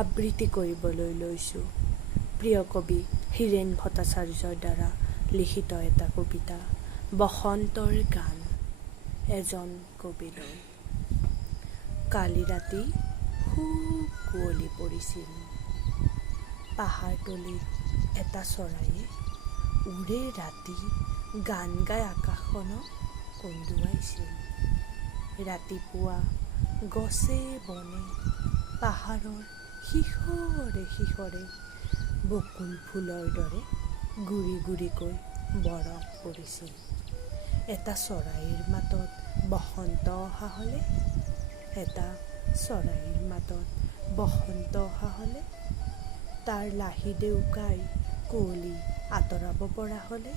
আবৃত্তি কৰিবলৈ লৈছোঁ প্ৰিয় কবি হীৰেণ ভট্টাচাৰ্যৰ দ্বাৰা লিখিত এটা কবিতা বসন্তৰ গান এজন কবিলৈ। কালি ৰাতি খুব কুঁৱলী পৰিছিল। পাহাৰতলিত এটা চৰায়ে উৰে ৰাতি গান গাই আকাশখনক কন্দুৱাইছিল। ৰাতিপুৱা গছে বনে পাহাৰৰ শিখৰে শিখৰে বকুল ফুলৰ দৰে গুৰি গুৰিকৈ বৰফ পৰিছিল। এটা চৰাইৰ মাতত বসন্ত অহা হ'লে তাৰ লাহি ডেউকাই কুঁৱলী আঁতৰাব পৰা হ'লে